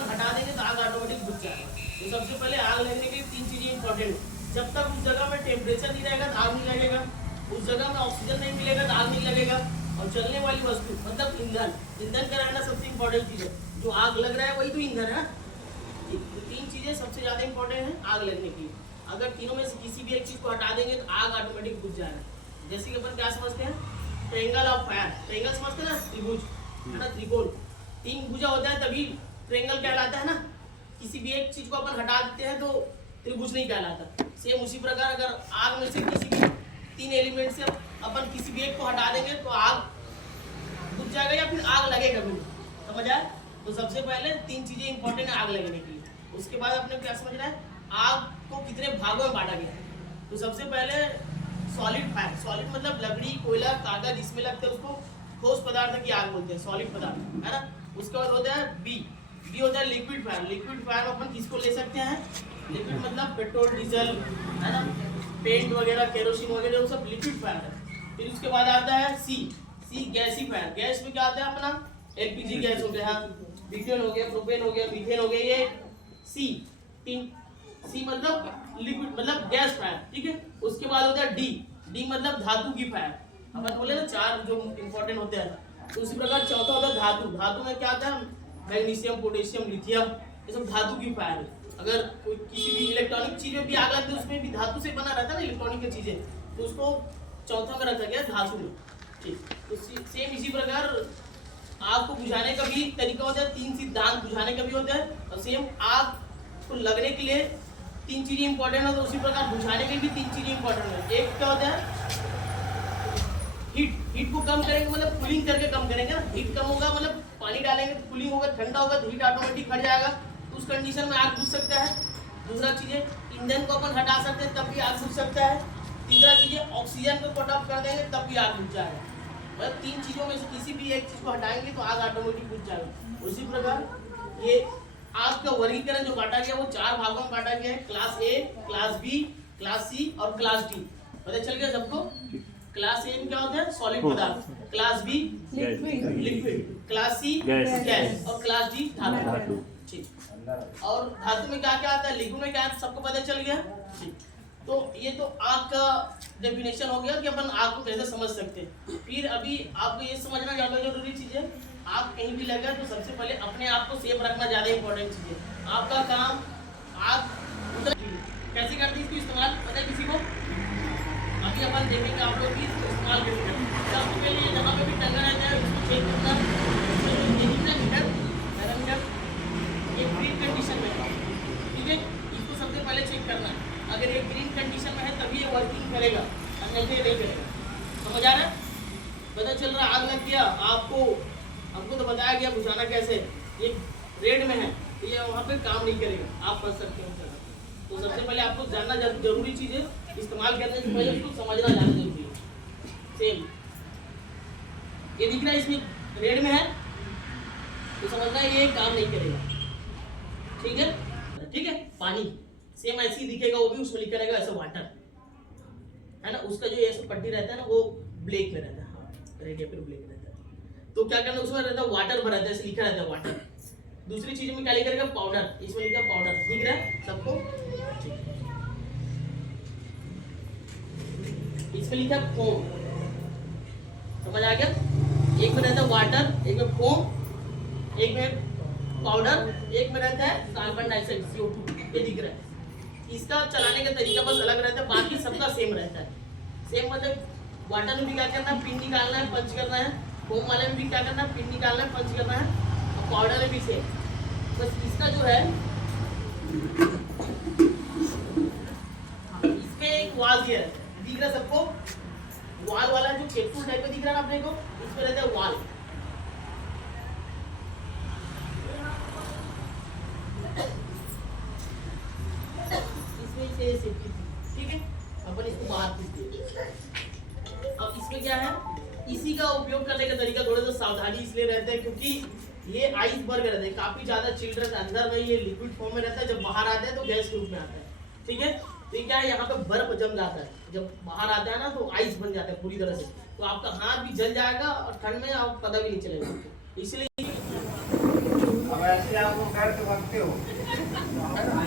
अपन हटा देंगे तो आग ऑटोमेटिक बुझ जाएगा। तो सबसे पहले आग लगने के लिए तीन चीजें इंपॉर्टेंट है। जब तक उस जगह में टेम्परेचर नहीं रहेगा तो आग नहीं लगेगा, उस जगह में ऑक्सीजन नहीं मिलेगा तो आग नहीं लगेगा, और चलने वाली वस्तु मतलब ईंधन, ईंधन का रहना सबसे इंपॉर्टेंट चीज है। जो आग लग रहा है वही तो ईंधन है। तो तीन चीजें सबसे ज्यादा इंपॉर्टेंट है आग लगने के लिए। अगर तीनों में से किसी भी एक चीज को हटा देंगे तो आग ऑटोमेटिक बुझ जाएगा। जैसे कि अपन क्या समझते हैं, ट्रायंगल ऑफ फायर, ट्रायंगल समझते हैं ना, त्रिभुज है ना, त्रिकोण, तीन भुजा होता है तभी ट्रायंगल कहलाता है ना। किसी भी एक चीज को अपन हटा देते हैं तो त्रिभुज नहीं कहलाता। सेम उसी प्रकार अगर आग में से किसी भी तीन एलिमेंट से अपन किसी भी एक को हटा देंगे तो आग बुझ जाएगा या फिर आग लगेगा भी। समझ आए? तो सबसे पहले तीन चीजें इंपॉर्टेंट है आग लगने के लिए। उसके बाद अपने क्या समझना है, आग को कितने भागों में बांटा गया है। तो सबसे पहले सॉलिड फायर, सॉलिड मतलब लकड़ी, कोयला, कागज, इसमें लगते हैं उसको ठोस पदार्थ की आग बोलते हैं, सॉलिड पदार्थ है ना। उसके बाद होता है बी होता है लिक्विड फायर। लिक्विड फायर में अपन किसको ले सकते हैं, लिक्विड मतलब पेट्रोल, डीजल है ना, पेंट वगैरह, केरोसिन वगैरह, वो सब लिक्विड फायर है। फिर उसके बाद आता है सी गैसी फायर। गैस में क्या आता है अपना, एलपीजी गैस हो गया, ब्यूटेन हो गया, प्रोपेन हो गया, मीथेन हो गया, ये सी मतलब लिक्विड मतलब गैस फायर, ठीक है। उसके बाद होता है डी मतलब धातु की फायर। अपन बोले ना चार जो इंपॉर्टेंट होते हैं, तो उसी प्रकार चौथा होता है धातु। धातु में क्या आता है, मैग्नीशियम, पोटेशियम, लिथियम, ये सब धातु की फायर है। अगर कोई किसी भी इलेक्ट्रॉनिक चीज में भी आग लगती है उसमें भी धातु से बना रहता है ना इलेक्ट्रॉनिक की चीजें, तो उसको चौथा में रखा गया धातु में, ठीक। तो सेम इसी प्रकार आग को बुझाने का भी तरीका होता है, तीन सिद्धांत बुझाने का भी होता है। और सेम आग को लगने के लिए तीन चीजें इंपॉर्टेंट है, तो उसी प्रकार बुझाने के लिए भी तीन चीजें इंपॉर्टेंट है। एक क्या होता है, हीट को कम करेंगे मतलब कूलिंग करके कम करेंगे ना। हीट कम होगा मतलब पानी डालेंगे तो कूलिंग होगा, ठंडा होगा तो हीट ऑटोमेटिक हट जाएगा, तो उस कंडीशन में आग बुझ सकता है। दूसरा चीज है ईंधन को अपन हटा सकते हैं तब भी आग बुझ सकता है। तीसरा चीज है ऑक्सीजन को कट ऑफ कर देंगे तब भी आग बुझ जाएगा। मतलब तीन चीजों में से किसी भी एक चीज को हटाएंगे तो आग ऑटोमेटिक बुझ जाएगा। उसी प्रकार ये आग का वर्गीकरण जो बांटा गया वो चार भागों में बांटा गया है, class A, class B, class C और क्लास डी। पता चल गया सबको? क्लास ए में क्या होता है, सॉलिड पदार्थ, class B liquid, class C gas और क्लास डी धातु, ठीक। और धातु में क्या क्या आता है, लिक्विड में क्या आता है, सबको पता चल गया, ठीक। तो ये तो आग का डेफिनेशन हो गया कि अपन आग को कैसे समझ सकते हैं। फिर अभी आपको ये समझना ज्यादा जरूरी चीज है, आग कहीं भी लगा तो सबसे पहले अपने आप को सेफ रखना ज्यादा इंपॉर्टेंट चीज है। आपका काम आग कैसे करती है इसको इस्तेमाल पता है किसी को? अभी अपन देखेंगे आप लोग भी इस्तेमाल कैसे करते हैं। सबसे पहले जहाँ पे भी टंगा रहता है उसको चेक करना, मीटर ये ग्रीन कंडीशन में है, ठीक है। इसको सबसे पहले चेक करना है, अगर ये ग्रीन कंडीशन में है तभी ये वर्किंग करेगा, अन्यथा नहीं करेगा। समझ आ रहा है? पता चल रहा आग लग गया आपको, हमको तो बताया गया बुझाना कैसे, ये रेड में है तो ये वहाँ पे काम नहीं करेगा, आप फंस सकते हैं। तो सबसे पहले आपको जानना जरूरी चीज है, इस्तेमाल करने से पहले उसको समझना जानना जरूरी है। सेम ये दिख रहा है इसमें रेड में है तो समझना है ये काम नहीं करेगा, ठीक है, ठीक है। पानी सेम ऐसे ही दिखेगा, वो भी उसमें लिखा रहेगा ऐसा वाटर है ना, उसका जो ऐसा पट्टी रहता है ना वो ब्लैक में रहता है, रेड या फिर ब्लैक रहता है। तो क्या करना, उसमें रहता है वाटर भरा रहता है, ऐसे लिखा रहता है वाटर। दूसरी चीज में क्या लिखा रहेगा, पाउडर, इसमें लिखा पाउडर, दिख रहा है सबको, इसमें लिखा फोम, समझ आ गया? एक में रहता है वाटर, एक में फोम, एक में पाउडर, एक में रहता है कार्बन डाइऑक्साइड CO2, ये दिख रहा है। इसका चलाने का तरीका बस अलग रहता है, बाकी सबका सेम रहता है। सेम मतलब वाटर में भी क्या करना है, पिन निकालना है, पंच करना है। फोम वाले में भी क्या करना है, पिन निकालना है, पंच करना है। और पाउडर में भी सेम, बस इसका जो है इसमें एक वाल दिया है, दिख रहा है सबको? वाल वाला जो कैप्सूल टाइप में दिख रहा है ना अपने को, इसमें रहता है वाल। इसमें से सेफ्टी, ठीक है, अपन इसको बाहर खींचते हैं। अब इसमें क्या है, इसी का उपयोग करने का तरीका थोड़ा सा सावधानी इसलिए रहता है क्योंकि ये आइसबर्ग रहता है, काफी ज्यादा चिल्ड रहता है, अंदर में ये लिक्विड फॉर्म में रहता है, जब बाहर आता है तो गैस के रूप में आता है, ठीक है। तो ये क्या है, यहाँ पे बर्फ जम जाता है, जब बाहर आता है ना तो आइस बन जाता है पूरी तरह से, तो आपका हाथ भी जल जाएगा और ठंड में आप पता भी नहीं चलेगा। इसलिए ऐसे आप वो घर के भागते हो।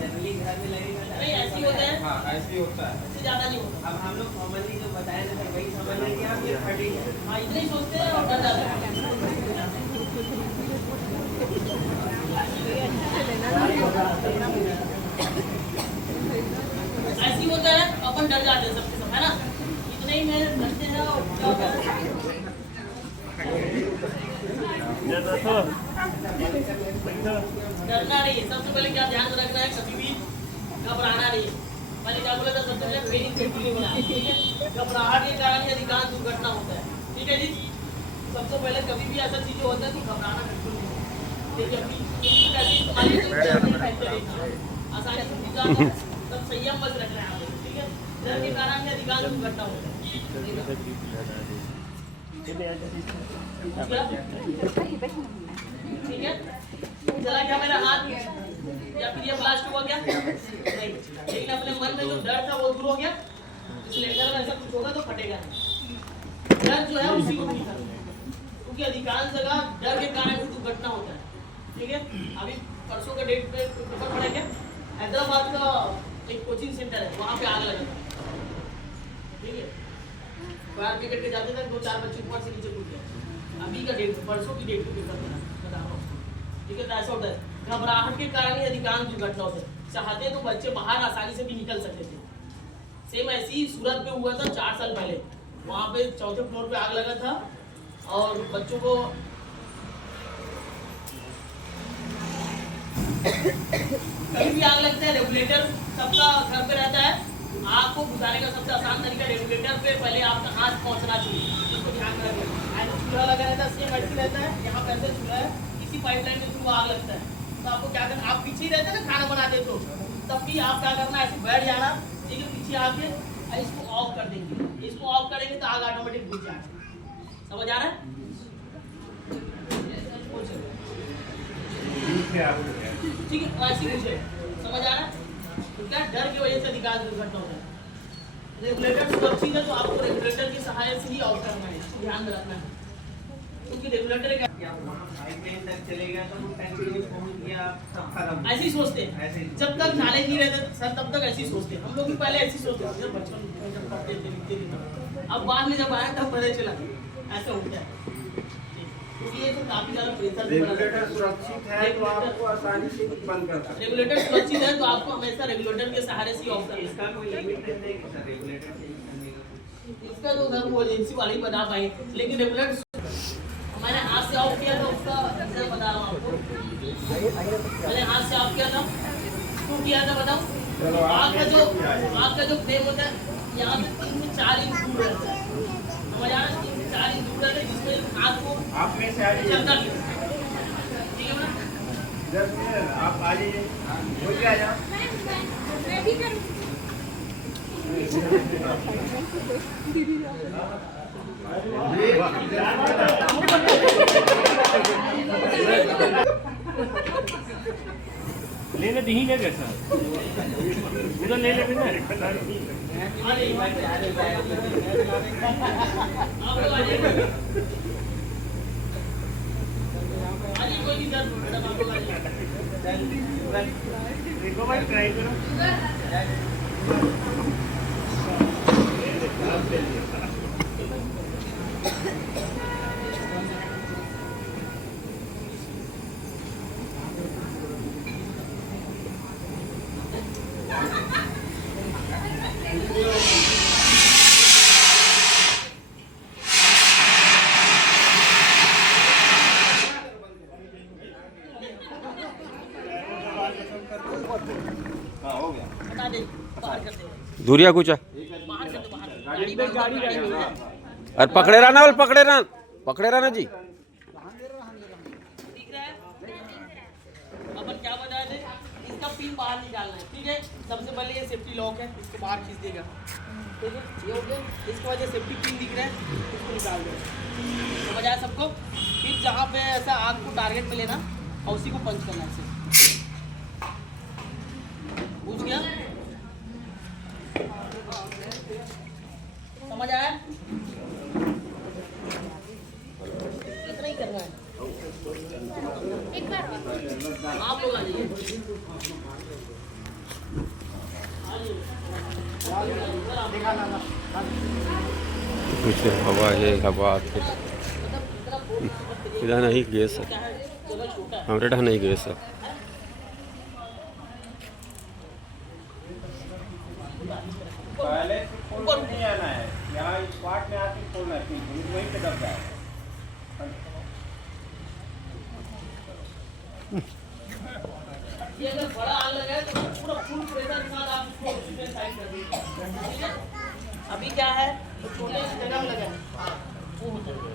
जनरली घर में लगेगा नहीं ऐसे ही होता है, हाँ ऐसे ही होता है। इससे ज्यादा नहीं होता। अब हम लोग कॉमनली जो बताया ना सर वही समझ लें कि आप ये फटी है। हाँ इतने ही सोचते हैं और डर जाते हैं। ऐसे ही होता है, अपन डर जाते हैं सबके सब, है ना? इतने ही में डरते हैं और क्या होता है? डरना नहीं है। सबसे पहले क्या ध्यान रखना है, कभी भी घबराना नहीं है। मैंने क्या बोला था, सबसे पहले पैनिक अटैक नहीं होना, ठीक है? घबराहट के कारण ही अधिकांश दुर्घटना होता है, ठीक है जी? सबसे पहले कभी भी ऐसा चीजें होता है तो घबराना बिल्कुल नहीं है। देखिए अभी कैसे आसानी से भीगा हो, तब संयम बस रखना है आपको, ठीक है? डर के कारण ही अधिकांश दुर्घटना होता है, ठीक है? चला क्या मेरा हाथ या फिर ये ब्लास्ट हुआ क्या? नहीं, लेकिन अपने मन में जो डर था वो दूर हो गया। इसलिए अगर ऐसा कुछ होगा तो फटेगा नहीं। डर जो है उसी को ठीक करना है, क्योंकि अधिकांश जगह डर के कारण ही दुर्घटना होता है, ठीक है? अभी परसों का डेट पे पेपर पड़ा क्या? हैदराबाद का एक कोचिंग सेंटर है, वहाँ पे आग लगा था, ठीक है? फायर ब्रिगेड के जाते थे, 2-4 बच्चे ऊपर से नीचे कूद गए। अभी का डेट, परसों की डेट पे पेपर पड़ा, बता रहा हूँ, ठीक है? तो ऐसा होता है, घबराहट के कारण ही अधिकांश दुर्घटना होते हैं। चाहते तो बच्चे बाहर आसानी से भी निकल सकते थे। सेम ऐसे ही सूरत में हुआ था 4 साल पहले। वहाँ पे 4थे फ्लोर पे आग लगा था और बच्चों को कभी भी आग लगता है, रेगुलेटर सबका घर पे रहता है। आग को बुझाने का सबसे आसान तरीका, रेगुलेटर पे पहले आपका हाथ पहुंचना चाहिए, इसको ध्यान रखिए। ऐसे चूल्हा लगा रहता है, सेम ऐसे रहता है, यहाँ पे ऐसे चूल्हा है, इसी पाइपलाइन के थ्रू आग लगता है। तो आपको क्या करना, आप पीछे ही रहते हैं ना खाना बनाते तो, तब भी आप क्या करना, ऐसे बैठ जाना, ठीक है? पीछे आके इसको ऑफ कर देंगे। इसको ऑफ करेंगे तो आग ऑटोमेटिक बुझ जाएगी। समझ आ रहा है? ठीक है, ऐसी कुछ है, समझ आ रहा है? तो क्या डर की वजह से अधिकांश दुर्घटना होता है। रेगुलेटर सुरक्षित है तो आपको रेगुलेटर की सहायता से ही ऑफ करना है, इसको ध्यान में रखना है, क्योंकि रेगुलेटर क्या वहाँ पाइपलाइन तक चलेगा तो वो टैंकी में पहुँच गया सब खत्म। ऐसे ही सोचते हैं, ऐसे ही। जब तक नॉलेज नहीं रहता सर तब तक ऐसे ही सोचते हैं। हम लोग भी पहले ऐसे ही सोचते थे, जब बचपन में जब पढ़ते थे लिखते थे, अब बाद में जब आया तब पता चला ऐसा होता है, क्योंकि ये तो काफी ज्यादा प्रेशर भी बना रेगुलेटर सुरक्षित है तो आपको आसानी से बंद कर सकते हैं। रेगुलेटर सुरक्षित है तो आपको हमेशा रेगुलेटर के सहारे से ही ऑफ करना है। इसका कोई लिमिट रहता है कि सर रेगुलेटर चेंज करने का? इसका तो सर वो एजेंसी वाले ही बता पाए, लेकिन रेगुलेटर मैंने हाथ से ऑफ किया था, उसका मैं बता रहा हूँ आपको। मैंने हाथ से ऑफ किया था, क्यों किया था बताओ? आग का जो फ्लेम होता है यहाँ से 3 से 4 इंच दूर रहता है, समझ आ रहा है? 3 से 4 इंच दूर रहता है, जिसमें आग को आप में से आ जाइए, चलता भी है, ठीक है ना? 10 मिनट आप आ जाइए, हो जाएगा। मैं भी करूँ। लेने दी ही ले कैसा उधर ले लेंगे ना। आ जाइए, आप लोग आ जाइए, कोई नहीं सर, मैडम आप लोग आ जाइए। देखो भाई ट्राई करो। हटा दे, बाहर कर दे, दूरिया कुछ है बाहर कर दो, बाहर। गाड़ी और पकड़े रहना बोल पकड़े रहना जी। दिख रहा है? अपन क्या बता रहे थे, इसका पिन बाहर निकालना है, ठीक है? सबसे पहले ये सेफ्टी लॉक है, इसको बाहर खींच देगा, ठीक है? ये हो गया। इसके बाद ये सेफ्टी पिन दिख रहा है, इसको निकाल देगा। समझ आया सबको? फिर जहाँ पे ऐसा आग को टारगेट पे लेना और उसी को पंच करना है, बुझ गया? समझ आया? इतना ही करना है। एक बार और। आ जाइए। कुछ हवा है हवा इधर नहीं गैस है हमारे ढा नहीं गैस है पहले खोल नहीं आना है, यहाँ स्पॉट में आके खोलना है, वहीं पे दब जाए। ये अगर बड़ा आग लगा है तो पूरा फुल प्रेशर के साथ आप इसको ऑक्सीजन साइड कर दीजिए, ठीक है। अभी क्या है तो छोटे सी जगह में लगा है वो हो जाएगा,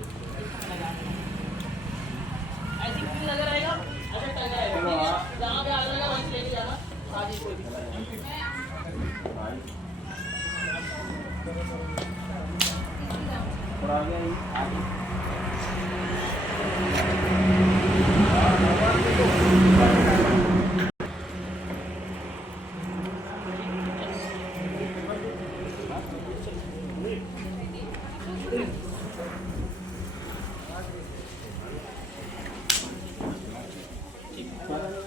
ऐसी क्यों लगा रहेगा, ऐसे टंगा रहेगा, जहाँ पे आग लगा वहीं से लेके जाना, आगे कोई दिक्कत नहीं। थोड़ा आगे ठीक